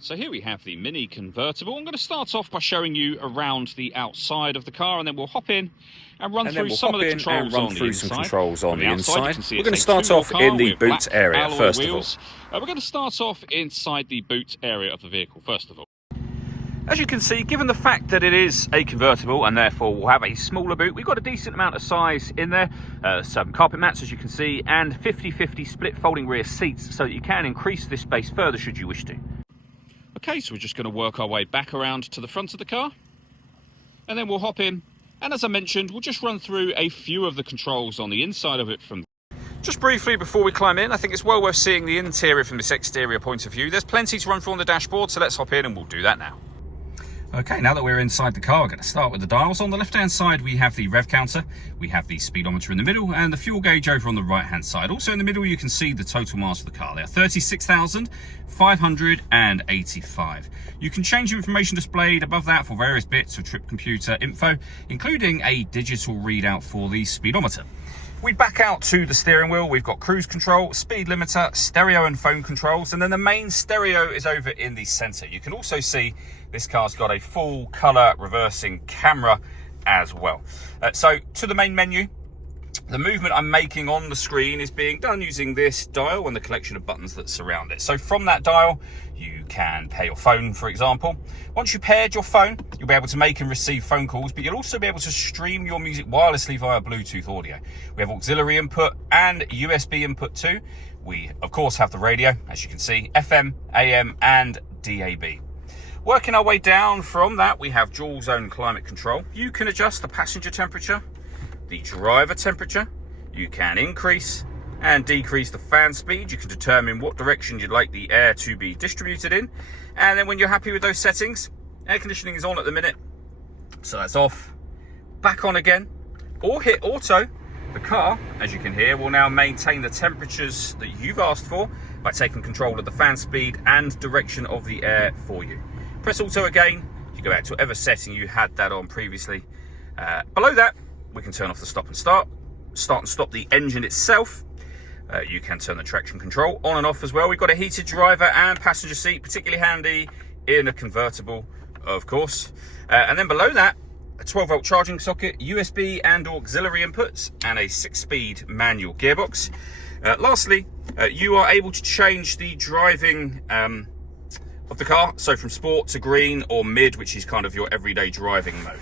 So here we have the Mini Convertible. I'm going to start off by showing you around the outside of the car, and then we'll hop in and run through some of the controls on the inside. We're going to start off in the boot area first of all. We're going to start off inside the boot area of the vehicle first of all. As you can see, given the fact that it is a convertible and therefore will have a smaller boot, we've got a decent amount of size in there. Some carpet mats, as you can see, and 50-50 split folding rear seats, so that you can increase this space further should you wish to. Okay, so we're just going to work our way back around to the front of the car, and then we'll hop in, and as I mentioned, we'll just run through a few of the controls on the inside of it from... Just briefly before we climb in, I think it's well worth seeing the interior from this exterior point of view. There's plenty to run through on the dashboard, so let's hop in and we'll do that now. Okay, now that we're inside the car, we're going to start with the dials. On the left-hand side, we have the rev counter, we have the speedometer in the middle, and the fuel gauge over on the right-hand side. Also in the middle, you can see the total miles of the car there, 36,585. You can change information displayed above that for various bits of trip computer info, including a digital readout for the speedometer. We back out to the steering wheel. We've got cruise control, speed limiter, stereo and phone controls, and then the main stereo is over in the center. You can also see this car's got a full color reversing camera as well. So to the main menu, the movement I'm making on the screen is being done using this dial and the collection of buttons that surround it. So from that dial, you can pair your phone, for example. Once you've paired your phone, you'll be able to make and receive phone calls, but you'll also be able to stream your music wirelessly via Bluetooth audio. We have auxiliary input and USB input too. We, of course, have the radio, as you can see, FM, AM, and DAB. Working our way down from that, we have dual zone climate control. You can adjust the passenger temperature, the driver temperature. You can increase and decrease the fan speed. You can determine what direction you'd like the air to be distributed in. And then when you're happy with those settings, air conditioning is on at the minute, so that's off. Back on again, or hit auto. The car, as you can hear, will now maintain the temperatures that you've asked for by taking control of the fan speed and direction of the air for you. Press auto again, you go back to whatever setting you had that on previously. Below that, we can turn off the stop and start and stop the engine itself. You can turn the traction control on and off as well. We've got a heated driver and passenger seat, particularly handy in a convertible, of course. And then below that, a 12-volt charging socket, USB and auxiliary inputs, and a 6-speed manual gearbox. Lastly, you are able to change the driving of the car, so from sport to green or mid, which is kind of your everyday driving mode.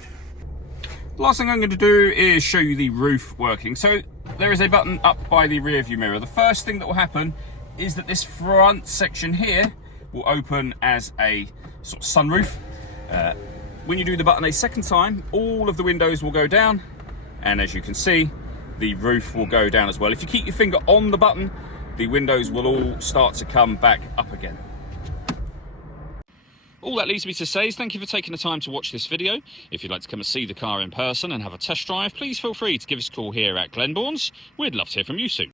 Last thing I'm going to do is show you the roof working. So there is a button up by the rear view mirror. The first thing that will happen is that this front section here will open as a sort of sunroof. When you do the button a second time, all of the windows will go down, and as you can see, the roof will go down as well. If you keep your finger on the button, the windows will all start to come back up again. All that leaves me to say is thank you for taking the time to watch this video. If you'd like to come and see the car in person and have a test drive, please feel free to give us a call here at Glenbourne's. We'd love to hear from you soon.